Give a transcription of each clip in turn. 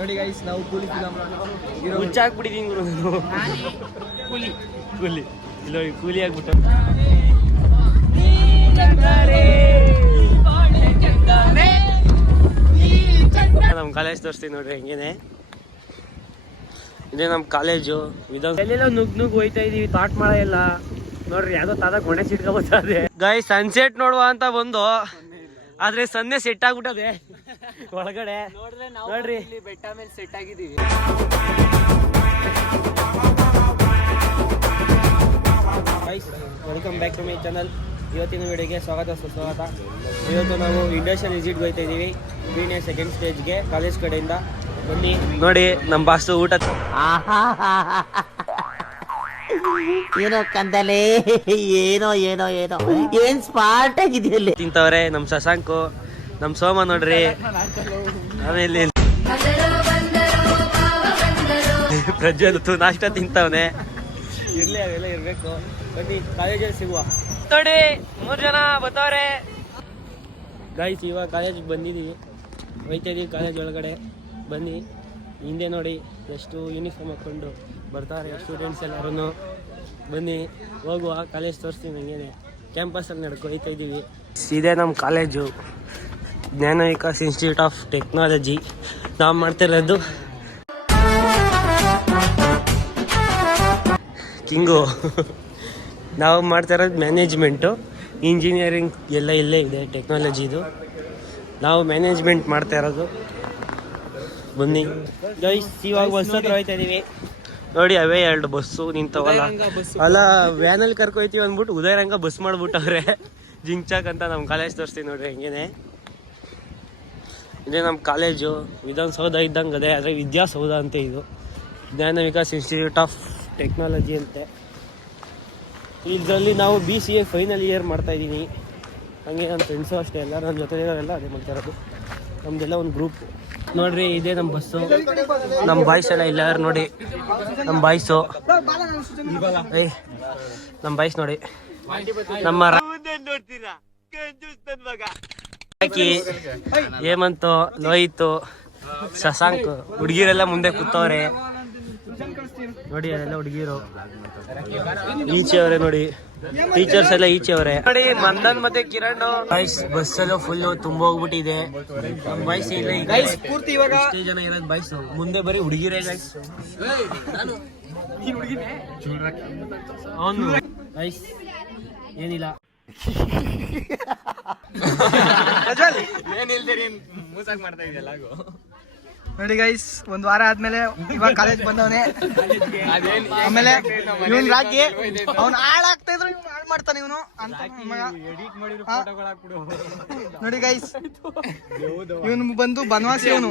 ನೋಡಿ ಗೈಸ್ ನಾವು ಕೂಲಿ ಹುಚ್ಚಾಕ್ಬಿಟ್ಟಿದ್ದೀನಿ ಗುರು ನಾನು. ಕೂಲಿ ಕೂಲಿ ಇಲ್ಲ ಕೂಲಿ ಆಗ್ಬಿಟ್ಟು ನಮ್ಮ ಕಾಲೇಜ್ ತೋರಿಸ್ತೀವಿ ನೋಡ್ರಿ ಹೆಂಗೇನೆ. ಇದೇ ನಮ್ಮ ಕಾಲೇಜು. ಎಲ್ಲೆಲ್ಲ ನುಗ್ ಹೋಯ್ತಾ ಇದೀವಿ. ತಾಟ್ ಮಾಡ ಇಲ್ಲ ನೋಡ್ರಿ, ಯಾವ್ದೋ ತಾತ ಗೊಣೆ ಸಿಟ್ಕೊಬತ್ತದೆ. ಗೈಸ್ ಸನ್ಸೆಟ್ ನೋಡುವ ಅಂತ ಬಂದು, ಆದ್ರೆ ಸನ್ನೆ ಸೆಟ್ ಆಗ್ಬಿಟ್ಟದೆ ಒಳಗಡೆ. ನೋಡ್ರಿ ಬೆಟ್ಟ ಮೇಲೆ ಸೆಟ್ ಆಗಿದೀವಿ. Guys welcome back to my channel. ಇವತ್ತಿನ ವಿಡಿಯೋಗೆ ಸ್ವಾಗತ ಸುಸ್ವಾಗತ. ಇವತ್ತು ನಾವು ಇಂಡಸ್ಟ್ರಿಯಲ್ ವಿಸಿಟ್ಗೆ ಹೋಗ್ತಾ ಇದ್ದೀವಿ. ಬೀನೆ ಸೆಕೆಂಡ್ ಸ್ಟೇಜ್ಗೆ ಕಾಲೇಜ್ ಕಡೆಯಿಂದ. ಬನ್ನಿ ನೋಡಿ ನಮ್ಮ ಬಾಸು ಊಟ. ಏನೋ ಕಂದಲೆ, ಏನೋ ಏನೋ ಏನೋ ಏನ್ ಸ್ಮಾರ್ಟ್ ಆಗಿದೆಯಲ್ಲಿ ತಿಂತವ್ರೆ. ನಮ್ಮ ಶಶಾಂಕು, ನಮ್ಮ ಸೋಮ ನೋಡ್ರಿ. ಆಮೇಲೆ ಪ್ರಜ್ವಲ್ ನಾಷ್ಟ ತಿಂತವನೆ. ಇರ್ಲಿ, ಅವೆಲ್ಲ ಇರ್ಬೇಕು. ಬನ್ನಿ ಕಾಲೇಜಲ್ಲಿ ಸಿಗುವ. ನೋಡಿ 3 ಜನ ಬರ್ತಾವ್ರೆ. ಗೈಸ್ ಇವಾಗ ಕಾಲೇಜಿಗೆ ಬಂದಿದ್ದೀವಿ, ಹೋಯ್ತಾ ಇದೀವಿ ಕಾಲೇಜ್ ಒಳಗಡೆ. ಬನ್ನಿ ಹಿಂದೆ ನೋಡಿ ಎಷ್ಟು ಯೂನಿಫಾರ್ಮ್ ಹಾಕ್ಕೊಂಡು ಬರ್ತಾರೆ ಸ್ಟೂಡೆಂಟ್ಸ್ ಎಲ್ಲರೂ. ಬನ್ನಿ ಹೋಗುವ, ಕಾಲೇಜ್ ತೋರಿಸ್ತೀನಿ. ಹಂಗೇನೆ ಕ್ಯಾಂಪಸಲ್ಲಿ ಹೋಯ್ತಾ ಇದ್ದೀವಿ. ಇದೇ ನಮ್ಮ ಕಾಲೇಜು, ಜ್ಞಾನ ವಿಕಾಸ್ ಇನ್ಸ್ಟಿಟ್ಯೂಟ್ ಆಫ್ ಟೆಕ್ನಾಲಜಿ. ನಾವು ಮಾಡ್ತಿರೋದು ಕಿಂಗು. ನಾವು ಮಾಡ್ತಾ ಇರೋದು ಮ್ಯಾನೇಜ್ಮೆಂಟು, ಇಂಜಿನಿಯರಿಂಗ್ ಎಲ್ಲ ಇಲ್ಲೇ ಇದೆ ಟೆಕ್ನಾಲಜಿದು. ನಾವು ಮ್ಯಾನೇಜ್ಮೆಂಟ್ ಮಾಡ್ತಾ ಇರೋದು. ಬನ್ನಿ ಗೈಸ್ ಇವಾಗ ಬಸ್ ಹತ್ರ ಹೋಯ್ತಾ ಇದೀವಿ. ನೋಡಿ ಅವೇ 2 ಬಸ್ಸು ನಿಂತವಲ್ಲ, ಅಲ್ಲ ವ್ಯಾನಲ್ಲಿ ಕರ್ಕೊಯ್ತೀವಿ ಅಂದ್ಬಿಟ್ಟು ಉದಯರಂಗ ಬಸ್ ಮಾಡ್ಬಿಟ್ಟವ್ರೆ. ಜಿಂಚಾಕ್ ಅಂತ ನಮ್ಮ ಕಾಲೇಜ್ ತೋರಿಸ್ತೀವಿ ನೋಡ್ರಿ ಹೆಂಗೇನೆ. ಇದೇ ನಮ್ಮ ಕಾಲೇಜು, ವಿಧಾನಸೌಧ ಇದ್ದಂಗೆ ಅದೇ, ಆದರೆ ವಿದ್ಯಾಸೌಧ ಅಂತ ಇದು. ಜ್ಞಾನ ವಿಕಾಸ್ ಇನ್ಸ್ಟಿಟ್ಯೂಟ್ ಆಫ್ ಟೆಕ್ನಾಲಜಿ ಅಂತೆ. ಇದರಲ್ಲಿ ನಾವು BCA ಫೈನಲ್ ಇಯರ್ ಮಾಡ್ತಾಯಿದ್ದೀನಿ. ಹಾಗೆ ನನ್ನ ಫ್ರೆಂಡ್ಸು ಅಷ್ಟೇ, ಎಲ್ಲ ನನ್ನ ಜೊತೆ ಇರೋರೆಲ್ಲ ಅದೇ ಮಾಡ್ತಾ ಇರೋದು. ನಮ್ಮದೆಲ್ಲ ಒಂದು ಗ್ರೂಪ್. ನೋಡ್ರಿ ಇದೇ ನಮ್ಮ ಬಸ್ಸು. ನಮ್ಮ ಬಾಯ್ಸ್ ಎಲ್ಲ ಇಲ್ಲ ನೋಡಿ, ನಮ್ಮ ಬಾಯ್ಸು. ನಮ್ಮ ಬಾಯ್ಸ್ ನೋಡಿ, ನಮ್ಮ ರಾಕಿ, ಹೇಮಂತು, ಲೋಹಿತು, ಶಶಾಂಕ್, ಹುಡುಗಿರೆಲ್ಲ ಮುಂದೆ ಕೂತವ್ರೆ ನೋಡಿ. ಅದೆಲ್ಲ ಹುಡುಗಿರು ಈಚೆ ಅವರೇ ನೋಡಿ, ಟೀಚರ್ಸ್ ಎಲ್ಲ ಈಚೆ ಅವರೇ ನೋಡಿ. ಮಂದನ್ ಮತ್ತೆ ಕಿರಣ್. ಬಸ್ ಎಲ್ಲ ಫುಲ್ ತುಂಬ ಹೋಗ್ಬಿಟ್ಟಿದೆ. ನಮ್ಮ ಬಾಯ್ಸ್ ಇಲ್ಲ, ಪೂರ್ತಿ ಇವಾಗ 6 ಜನ ಇರೋದು ಬಾಯ್ಸ್. ಮುಂದೆ ಬರೀ ಹುಡುಗಿರೇ ಗೈಸ್. ಅವನು ಗೈಸ್ ಏನಿಲ್ಲ. ನೋಡಿ ಗೈಸ್, 1 ವಾರ ಆದ್ಮೇಲೆ ಇವಾಗ ಕಾಲೇಜ್ ಬಂದವನೇ. ಆಮೇಲೆ ಇವನ್ ರಾಕಿ, ಅವ್ನು ಹಾಳಾಗ್ತಾ ಇದ್ರು ಇವ್ನು ಹಾಳು ಮಾಡ್ತಾನೆ ಇವನು ಅಂತ. ನೋಡಿ ಗೈಸ್, ಇವನು ಬಂದು ಬನವಾಸಿ. ಇವನು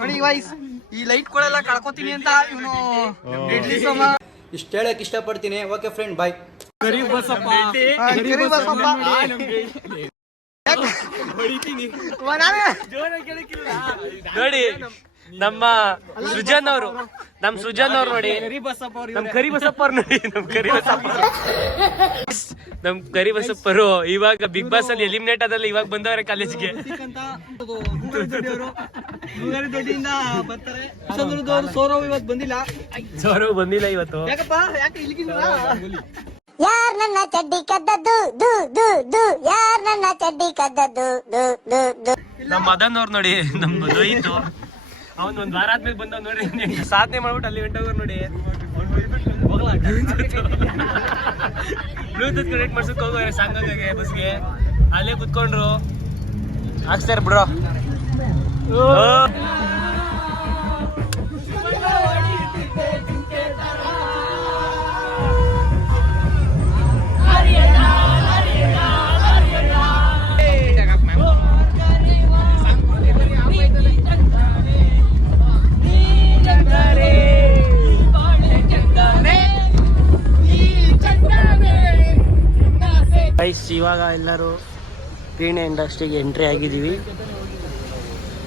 ನೋಡಿ ಗೈಸ್, ಈ ಲೈಟ್ ಗಳೆಲ್ಲ ಕಳ್ಕೊತೀನಿ ಅಂತ ಇವನು. ಇಷ್ಟ ಹೇಳಕ್ ಇಷ್ಟಪಡ್ತೀನಿ. ಓಕೆ ಫ್ರೆಂಡ್, ಬಾಯ್. ನೋಡಿ ನಮ್ಮ ಸೃಜನ್ ಅವರು, ನಮ್ಮ ಸೃಜನ್ ಅವ್ರು ನೋಡಿ, ನಮ್ ಕರಿ ಬಸಪ್ಪ ಅವ್ರು ನೋಡಿ, ನಮ್ ಕರಿ ಬಸಪ್ಪರು ಇವಾಗ ಬಿಗ್ ಬಾಸ್ ಅಲ್ಲಿ ಎಲಿಮಿನೇಟ್ ಆದಲ್ಲಿ ಇವಾಗ ಬಂದವ್ರೆ ಕಾಲೇಜ್ಗೆ. ಸೌರವ್ ಬಂದಿಲ್ಲ ಇವತ್ತು. ಯಾರ್ ನನ್ನ ಚಡ್ಡಿ ಕದ್ದದ್ದು ದು ದು ದು, ಯಾರ್ ನನ್ನ ಚಡ್ಡಿ ಕದ್ದದ್ದು ದು ದು ದು. ನಮ್ಮ ಮದನ್ ಅವ್ರು ನೋಡಿ, ನಮ್ಮ ಲೋಹಿತು, ಅವ್ನು 1 ವಾರ ಆದ್ಮೇಲೆ ಬಂದವ್ ನೋಡಿ. ಸಾಧನೆ ಮಾಡ್ಬಿಟ್ಟು ಅಲ್ಲಿ ಹೊಂಟೋಗ್ರು ನೋಡಿ. ಬ್ಲೂಟೂತ್ ಕನೆಕ್ಟ್ ಮಾಡ್ಸಕ್ ಹೋಗೋರೆ ಸಾಂಗಾಗೆ ಬಸ್ಗೆ. ಅಲ್ಲೇ ಕುತ್ಕೊಂಡ್ರು ಹಾಕ್ಸ್ತಾರ ಬಿಡ್ರೋ. ಇವಾಗ ಎಲ್ಲರೂ ಪೀಣೆ ಇಂಡಸ್ಟ್ರಿಗೆ ಎಂಟ್ರಿ ಆಗಿದ್ದೀವಿ.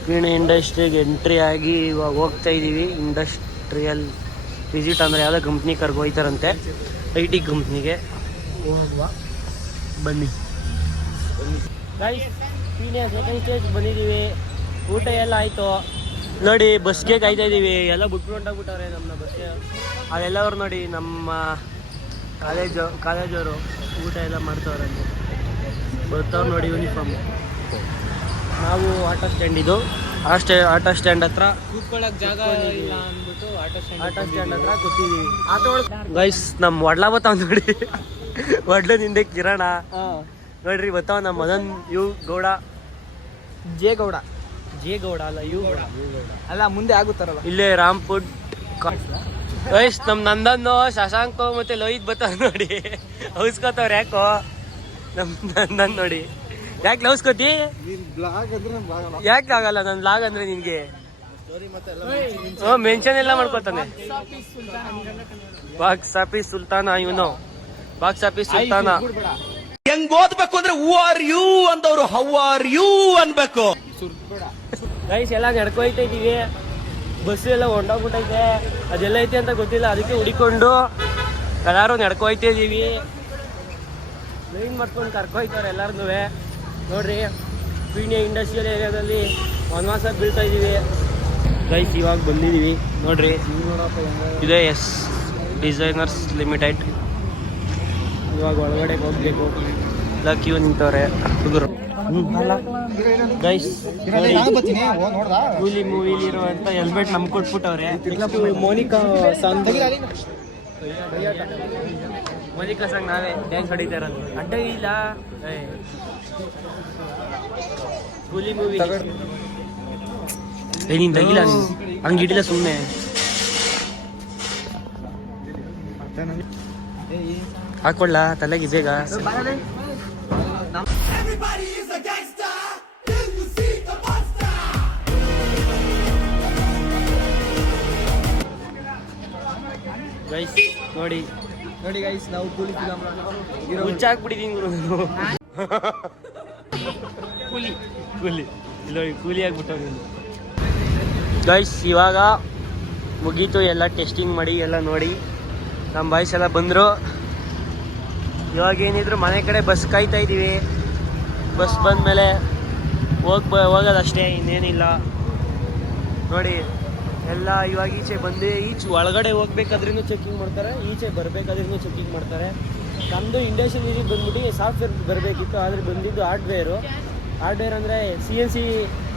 ಪೀಣೆ ಇಂಡಸ್ಟ್ರಿಗೆ ಎಂಟ್ರಿ ಆಗಿ ಇವಾಗ ಹೋಗ್ತಾ ಇದ್ದೀವಿ. ಇಂಡಸ್ಟ್ರಿಯಲ್ ವಿಸಿಟ್ ಅಂದರೆ ಯಾವುದೋ ಕಂಪ್ನಿ ಕರ್ಗೋಯ್ತಾರಂತೆ, IT ಕಂಪ್ನಿಗೆ ಹೋಗುವ. ಬನ್ನಿ ಗೈಸ್, ಪೀಣೆ ಸೆಕೆಂಡ್ ಸ್ಟೇಜ್ ಬಂದಿದ್ದೀವಿ. ಊಟ ಎಲ್ಲ ಆಯ್ತು ನೋಡಿ. ಬಸ್ಗೆ ಕಾಯ್ತಾ ಇದೀವಿ, ಎಲ್ಲ ಬಿಟ್ಬಿಟ್ಟು ಹೊಂಟೋಗ್ಬಿಟ್ಟವ್ರೆ ನಮ್ಮನ್ನ ಬಸ್ಗೆ. ಅಲ್ಲೆಲ್ಲವ್ರು ನೋಡಿ ನಮ್ಮ ಕಾಲೇಜವರು ಊಟ ಎಲ್ಲ ಮಾಡ್ತವ್ರೆ. ಬರ್ತಾವ್ರು ನೋಡಿ ಯೂನಿಫಾರ್ಮ್. ನಾವು ಆಟೋ ಸ್ಟ್ಯಾಂಡ್ ಇದು ಆಟೋ ಸ್ಟ್ಯಾಂಡ್ ಹತ್ರ ಕೂತ್ಕೊಳ್ಳೋಕೆ ಜಾಗ ಇಲ್ಲ ಅಂದ್ಬಿಟ್ಟು ಆಟೋ ಸ್ಟ್ಯಾಂಡ್ ಹತ್ರ ಕೂತಿದೀವಿ. ಗೈಸ್ ನಮ್ಮ ವಡ್ಲ ಬರ್ತಾವ್ ನೋಡಿ. ವಡ್ಲದ ಹಿಂದೆ ಕಿರಣ ನೋಡ್ರಿ ಬರ್ತಾವ. ನಮ್ಮ ಮದನ್ ಗೌಡ ಜೆ ಗೌಡ ಅಲ್ಲ ಗೌಡ ಅಲ್ಲ ಮುಂದೆ ಆಗುತ್ತಾರಲ್ಲ. ಇಲ್ಲೇ ರಾಮ್ಪುರ್ ಗೈಸ್ ನಮ್ ನಂದನ್ನು ಶಶಾಂಕ ಮತ್ತೆ ಲೋಹಿತ್ ಬರ್ತಾವ ನೋಡಿ. ಹೌಸ್ಕೋತವ್ರ ಯಾಕೋ ನಮ್ ನಂದನ್ ನೋಡಿ. ಯಾಕೆ ಲೌಸ್ಕೋತಿ? ಯಾಕೆ ಆಗಲ್ಲ ನನ್ನ ಬ್ಲಾಗ್ ಅಂದ್ರೆ ನಿನ್ಗೆ? ಮೆನ್ಷನ್ ಎಲ್ಲ ಮಾಡ್ಕೋತಾನೆ. ಬಾಕ್ಸ್ ಆಫೀಸ್ ಸುಲ್ತಾನ ಇವನು. ಬಾಕ್ಸ್ ಆಫೀಸ್ ಸುಲ್ತಾನ. ಹೆಂಗ್ ಓದ್ಬೇಕು ಅಂದ್ರೆ ಹೂ ಆರ್ ಯು ಅಂದವ್ರು ಹೌ ಆರ್ ಯು ಅನ್ಬೇಕು. ಗೈಸ್ ಎಲ್ಲ ನಡ್ಕೊಯ್ತಾ ಇದೀವಿ. ಬಸ್ಸು ಎಲ್ಲ ಹೊಂಡೋಗ್ಬಿಟ್ಟೈತೆ. ಅದೆಲ್ಲ ಐತೆ ಅಂತ ಗೊತ್ತಿಲ್ಲ, ಅದಕ್ಕೆ ಹುಡಿಕೊಂಡು ಎಲ್ಲಾರು ನಡ್ಕೊಯ್ತಾ ಇದೀವಿ. ಲೈನ್ ಮಾಡ್ಕೊಂಡು ಕರ್ಕೊಯ್ತಾರೆ ಎಲ್ಲಾರ್ನೂ ನೋಡ್ರಿ. ಪೀಣ್ಯ ಇಂಡಸ್ಟ್ರಿಯಲ್ ಏರಿಯಾದಲ್ಲಿ ವನವಾಸ ಬೀಳ್ತಾ ಇದೀವಿ. ಗೈಸ್ ಇವಾಗ ಬಂದಿದೀವಿ ನೋಡ್ರಿ. ಇದೆ ಎಸ್ ಡಿಸೈನರ್ಸ್ ಲಿಮಿಟೆಡ್. ಇವಾಗ ಒಳಗಡೆ ಹೋಗ್ಬೇಕು. ಎಲ್ಲ ಕ್ಯೂ ನಿಂತವ್ರೆ ಹುಡುಗರು. ಗೈಸ್ ಕೂಲಿ ಮೂವಿಲಿ ಇರುವಂತ ಹೆಲ್ಮೆಟ್ ನಮ್ಗೆ ಕೊಟ್ಬಿಟ್ಟವ್ರೆ. ಮೋನಿಕಾ ಸಾಂಗ್ ನಾವೇ ಡ್ಯಾನ್ಸ್ ಹೊಡಿತಾ ಇರೋದು. ಅಡ್ಡ ಇಲ್ಲ ಕೂಲಿ ಮೂವಿ. ನೀನ್ ತೆಗಿಲ್ಲ, ಹಂಗಿಡಿಲ್ಲ ಸುಮ್ಮನೆ. ಹಾಕೊಳ್ಳ ತಲೆಗೆ ಬೇಗ. ಗೈಸ್ ನೋಡಿ ಗೈಸ್ ನಾವು ಕೂಲಿ ಹುಚ್ಚಾಕ್ಬಿಟ್ಟಿದೀನಿ ಗುರು ನಾನು. ಕೂಲಿ ಇಲ್ಲ ಕೂಲಿ ಆಗ್ಬಿಟ್ಟವ್ ನೀನು. ಗೈಸ್ ಇವಾಗ ಮುಗೀತು ಎಲ್ಲ ಟೆಸ್ಟಿಂಗ್ ಮಾಡಿ ಎಲ್ಲ ನೋಡಿ. ನಮ್ಮ ಬಾಯ್ಸ್ ಎಲ್ಲ ಬಂದರು. ಇವಾಗ ಏನಿದ್ರು ಮನೆ ಕಡೆ ಬಸ್ ಕಾಯ್ತಾ ಇದ್ದೀವಿ. ಬಸ್ ಬಂದಮೇಲೆ ಹೋಗೋದಷ್ಟೇ, ಇನ್ನೇನಿಲ್ಲ ನೋಡಿ. ಎಲ್ಲ ಇವಾಗ ಈಚೆ ಬಂದು ಒಳಗಡೆ ಹೋಗ್ಬೇಕಾದ್ರೂ ಚೆಕಿಂಗ್ ಮಾಡ್ತಾರೆ, ಈಚೆ ಬರಬೇಕಾದ್ರೂ ಚೆಕಿಂಗ್ ಮಾಡ್ತಾರೆ. ನಮ್ಮದು ಇಂಡಸ್ಟ್ರಿಯಲ್ ಏರಿಯಾ ಬಂದ್ಬಿಟ್ಟು ಸಾಫ್ಟ್ವೇರ್ ಬರಬೇಕಿತ್ತು, ಆದರೆ ಬಂದಿದ್ದು ಹಾರ್ಡ್ವೇರ್ ಅಂದರೆ CNC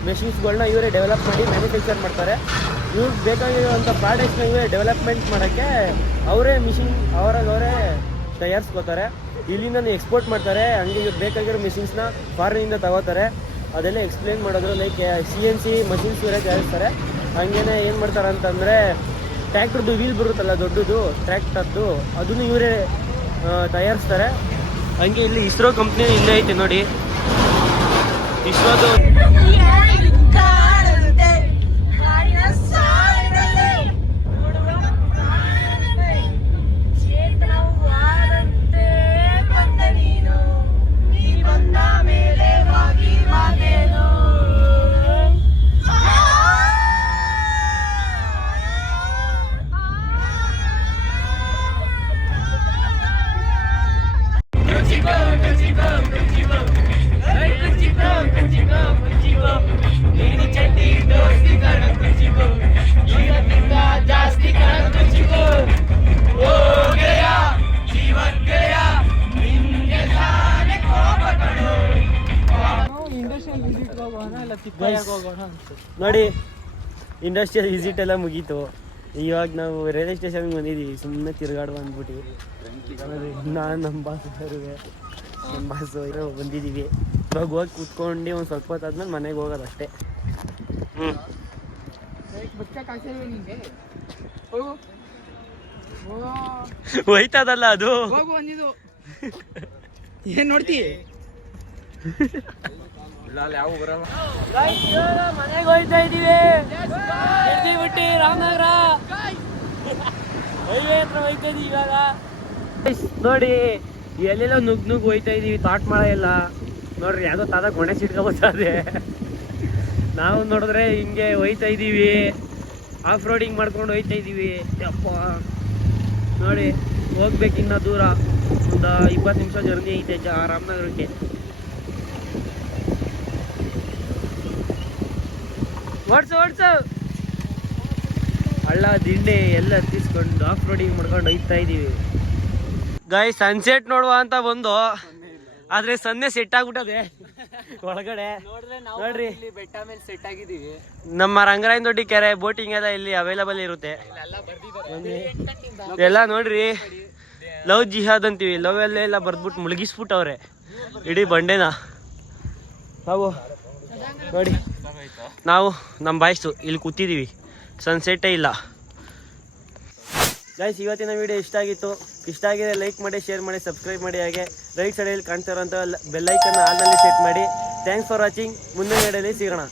ಮೆಷಿನ್ಸ್ಗಳನ್ನ ಇವರೇ ಡೆವಲಪ್ ಮಾಡಿ ಮ್ಯಾನುಫ್ಯಾಕ್ಚರ್ ಮಾಡ್ತಾರೆ. ಇವ್ರಿಗೆ ಬೇಕಾಗಿರುವಂಥ ಪ್ರಾಡಕ್ಟ್ಸ್ನ ಇವರೇ ಡೆವಲಪ್ಮೆಂಟ್ ಮಾಡೋಕ್ಕೆ ಅವರೇ ಮಿಷಿನ್ ಅವರೇ ತಯಾರಿಸ್ಕೋತಾರೆ. ಇಲ್ಲಿಂದ ಎಕ್ಸ್ಪೋರ್ಟ್ ಮಾಡ್ತಾರೆ. ಹಂಗೆ ಇವ್ರಿಗೆ ಬೇಕಾಗಿರೋ ಮಿಷಿನ್ಸ್ನ ಫಾರಿನಿಂದ ತಗೋತಾರೆ. ಅದೆಲ್ಲ ಎಕ್ಸ್ಪ್ಲೇನ್ ಮಾಡೋದು. ಲೈಕ್ CNC ಮಷಿನ್ಸ್ ಇವರೇ ತಯಾರಿಸ್ತಾರೆ. ಹಂಗೇನೆ ಏನು ಮಾಡ್ತಾರೆ ಅಂತಂದರೆ ಟ್ರ್ಯಾಕ್ಟರ್ದು ವೀಲ್ ಬರುತ್ತಲ್ಲ ದೊಡ್ಡದು ಟ್ರ್ಯಾಕ್ಟರ್ದು, ಅದನ್ನು ಇವರೇ ತಯಾರಿಸ್ತಾರೆ. ಹಂಗೆ ಇಲ್ಲಿ ಇಸ್ರೋ ಕಂಪ್ನಿ ಇಲ್ಲೇ ಐತೆ ನೋಡಿ. ಇಸ್ರೋದು ನೋಡಿ ಇಂಡಸ್ಟ್ರಿಯಲ್ ವಿಸಿಟ್ ಎಲ್ಲ ಮುಗೀತು. ಇವಾಗ ನಾವು ರೈಲ್ವೆ ಸ್ಟೇಷನ್ಗೆ ಬಂದಿದ್ದೀವಿ. ಸುಮ್ಮನೆ ತಿರುಗಾಡುವ ಅಂದ್ಬಿಟ್ಟು ನಾನು ನಮ್ಮ ಬಾಸು ಇರೋ ಬಂದಿದ್ದೀವಿ. ಇವಾಗ ಹೋಗಿ ಕೂತ್ಕೊಂಡು ಒಂದು ಸ್ವಲ್ಪ ಹೊತ್ತಾದ್ಮೇಲೆ ಮನೆಗೆ ಹೋಗೋದಷ್ಟೇ. ಹೋಯ್ತದಲ್ಲ ಅದು. ಏನ್ ನೋಡ್ತಿ? ಮನೆಗೆ ಹೋಯ್ತಾ ಇದೀವಿ. ಬಿಟ್ಟಿ ರಾಮನಗರ ಹೈವೇ ಹತ್ರ ಹೋಯ್ತಾ ಇದೀವಿ ಇವಾಗ. ನೋಡಿ ಎಲ್ಲೆಲ್ಲ ನುಗ್ ಹೋಯ್ತಾ ಇದೀವಿ. ತಾಟ್ ಮಾಡ ಎಲ್ಲ ನೋಡ್ರಿ, ಯಾವುದೋ ತಾದ ಗೊಣೆ ಸಿಟ್ಕೊಬರ್ತದೆ. ನಾವು ನೋಡಿದ್ರೆ ಹಿಂಗೆ ಹೋಯ್ತಾ ಇದೀವಿ. ಆಫ್ ರೋಡಿಂಗ್ ಮಾಡ್ಕೊಂಡು ಹೋಯ್ತಾ ಇದೀವಿ. ಯಪ್ಪ ನೋಡಿ, ಹೋಗ್ಬೇಕಿನ್ನ ದೂರ, ಒಂದು 20 ನಿಮಿಷ ಜರ್ನಿ ಐತೆ ರಾಮನಗರಕ್ಕೆ. ಓಡ್ಸು ಹಳ್ಳ ದಿಂಡೆ ಎಲ್ಲ ಹತ್ತಿಸ್ಕೊಂಡು ಆಫ್ ರೋಡಿಂಗ್ ಮಾಡ್ಕೊಂಡು ಹೋಗ್ತಾ ಇದೀವಿ ಗಾಯ್ ಸನ್ಸೆಟ್ ನೋಡುವ ಅಂತ ಬಂದು ಆದ್ರೆ ಸನ್ನೆ ಸೆಟ್ ಆಗ್ಬಿಟ್ಟದೆ ಒಳಗಡೆ ನೋಡ್ರಿ ಬೆಟ್ಟ ಮೇಲೆ ಸೆಟ್ ಆಗಿದೀವಿ. ನಮ್ಮ ರಂಗರಾಯನ ದೊಡ್ಡಿ ಕೆರೆ ಬೋಟಿಂಗ್ ಎಲ್ಲ ಇಲ್ಲಿ ಅವೈಲಬಲ್ ಇರುತ್ತೆ. ಎಲ್ಲ ನೋಡ್ರಿ ಲವ್ ಜಿಹಾದ್ ಅಂತೀವಿ, ಲವ್ ಎಲ್ಲ ಬರ್ದ್ಬಿಟ್ಟು ಮುಳುಗಿಸ್ಬಿಟ್ಟವ್ರೆ ಇಡೀ ಬಂಡೆನ. ನೋಡಿ ನಾವು ನಮ್ಮ ಬಾಯ್ಸು ಇಲ್ಲಿ ಕೂತಿದ್ದೀವಿ, ಸನ್ಸೆಟ್ಟೇ ಇಲ್ಲ. ಗೈಸ್ ಇವತ್ತಿನ ವಿಡಿಯೋ ಇಷ್ಟ ಆಗಿದ್ರೆ ಲೈಕ್ ಮಾಡಿ, ಶೇರ್ ಮಾಡಿ, ಸಬ್ಸ್ಕ್ರೈಬ್ ಮಾಡಿ. ಹಾಗೆ ರೈಟ್ ಸೈಡಲ್ಲಿ ಕಾಣ್ತಾ ಇರೋಂಥ ಬೆಲ್ಲೈಕನ್ನ ಆಲ್ನಲ್ಲಿ ಸೆಟ್ ಮಾಡಿ. Thanks for watching. ಮುಂದಿನ ವಿಡಿಯೋಲಿ ಸಿಗೋಣ.